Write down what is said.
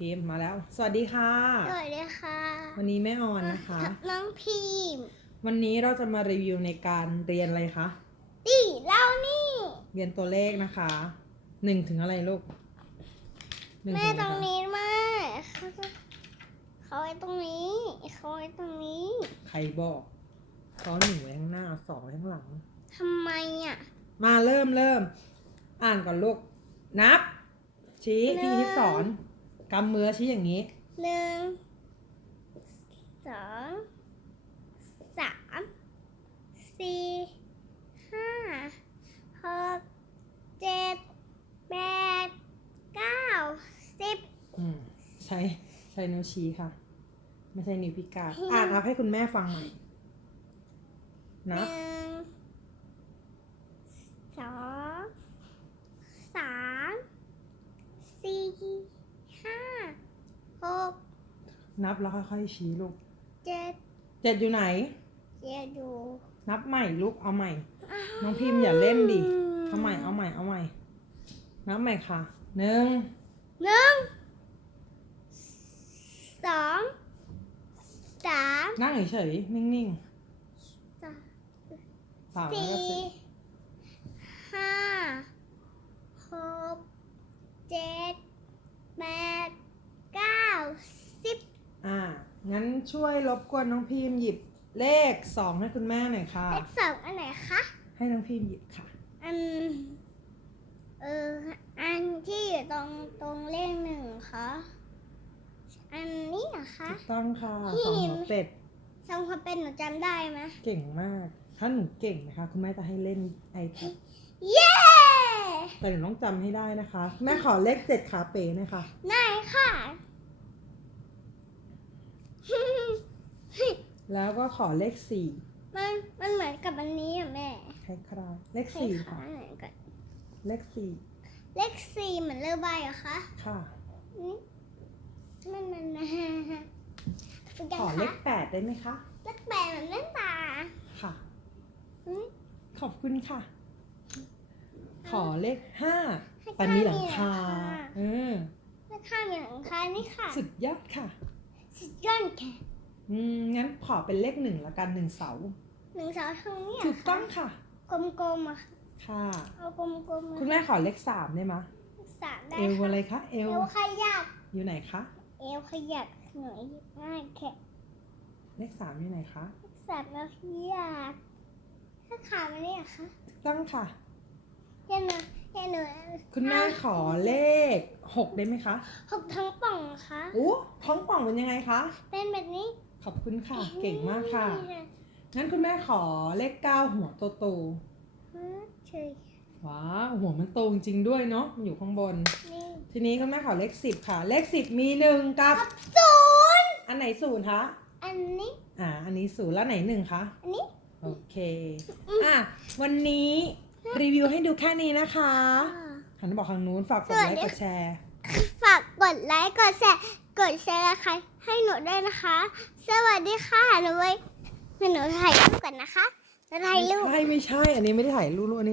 พิมพ์มาแล้ว สวัสดีค่ะ สวัสดีค่ะ วันนี้แม่ออนนะคะ น้องพิมพ์วันนี้เราจะมารีวิวในการเรียนอะไรคะดีเล่านี่ เรียนตัวเลขนะคะ หนึ่งถึงอะไรลูกหนึ่แม่อะตไคะรงนี้มากเขาจะเขาไว้ตรงนี้ เขาไว้ตรงนี้ใครบอกเขาหนึ่งไว้ข้างหน้าสองไว้ข้างหลัง ทำไมอะ มาเริ่มเริ่ม อ่านก่อนลูก นับ ชี้พี่หนึ่งทิพย์สอน กำมือชี้อย่างนี้ หนึ่ง สอง สาม สี่ ห้า หก เจ็ด แปด เก้า สิบ อืมใช้ใช้นิ้วชี้ค่ะ ไม่ใช่นิ้วพิการอืมอ่านนับให้คุณแม่ฟังหน่อยหนับนึ่งสองสามสี่ห้าหก นับแล้วค่อยๆชี้ลูกเจ็ดเจ็ดอยู่ไหน เจ็ดดูนับใหม่ลูกเอาใหม่ น้องพิมพ์อย่าเล่นดิเอาใหม่เอาใหม่เอาใหม่ นับใหม่ค่ะหนึ่งหนึ่งสองสามนั่งเฉยๆนิ่งสามๆสามแล้วสี่ก็สิบ ห้าหกเจ็ดแปดเก้าสิบ อ่า งั้นช่วยรบกวนน้องพิมพ์หยิบเลขสองให้คุณแม่หน่อยค่ะ เลขสองอันไหนคะ ให้น้องพิมพ์หยิบค่ะ อัน เออ อันที่อยู่ตรงตรงเลขหนึ่งคะ อันนี้เหรอคะ ถูกต้องค่ะพิสองมพ์หัวเป็ดทรงความเป็นหนูจำได้ไหมเก่งมาก ถ้าหนูเก่งนะคะ คุณแม่จะให้เล่น iPad เย้ แต่หนูต้องจำให้ได้นะคะ แม่ขอเลขเจ็ดขาเป๋หนะคะ ได้ค่ะ แล้วก็ขอเลขสี่มันมันเหมือนกับอันนี้อะแม่คล้ายๆเลขสี่ให้ค่ะขาหน่อยก่อนเลขสี่เลขสี่เหมือนเลขใบเหรอะคะค่ะ นี่มันมันนะเป็นยังขอคะเลขแปดได้ไหมคะ เลขแปดเหมือนเล่นตาค่ะ อืม ขอบคุณค่ะ ขอเลขห้าให้แต่มีหลังคาข้างมีหลังคาเออเลขข้างมีหลังคานี่ค่ะ สุดยอดค่ะ สุดยอดค่ะ อืมงั้นขอเป็นเลขหนึ่งละกันหนึ่งเสาหนึ่งเสาทางนี้ถูกต้องค่ะ กลมๆอะค่ะ ค่ะ เอากลมๆคุณแม่ขอเลขสามได้ไหมสามได้เอวค่ะอะไรคะเอเอววขยับ อยู่ไหนคะเอวขยับหน่อยง่ายแค่เลขสามอยู่ไหนคะสามแล้วขยับถ้าขามันเนี่ยคะถูกต้องค่ะเยันหนูเยันหนูคุณแม่ขอเลขหกได้ไหมคะหกทั้งป่องคะอู้ท้องป่องเป็นยังไงคะเป็นแบบนี้ ขอบคุณค่ะ เก่งมากค่ะ งั้นคุณแม่ขอเลขเก้าหัวโตฮะเฉยๆว้าวหัวมันโตจริงๆด้วยเนาะมันอยู่ข้างบน นี่ทีนี้คุณแม่ขอเลขสิบค่ะ เลขสิบมีหนึ่งกับ ศูนย์อันไหนศูนย์คะ อันนี้ อ่า อันนี้ศูนย์แล้วไหนหนึ่งคะ อันนี้ โอเค อะ วันนี้รีวิวให้ดูแค่นี้นะคะ หันไปบอกทางนู้นฝากกดไลค์กดแชร์ ฝากกดไลค์ กดแชร์ กดแชร์นะคะให้หนูด้วยนะคะ สวัสดีค่ะหนูไว้หนูถ่ายรูปกันนะคะหนูถ่ายรูป ไม่ใช่ไม่ใช่ อันนี้ไม่ได้ถ่ายรูปรูปอันนี้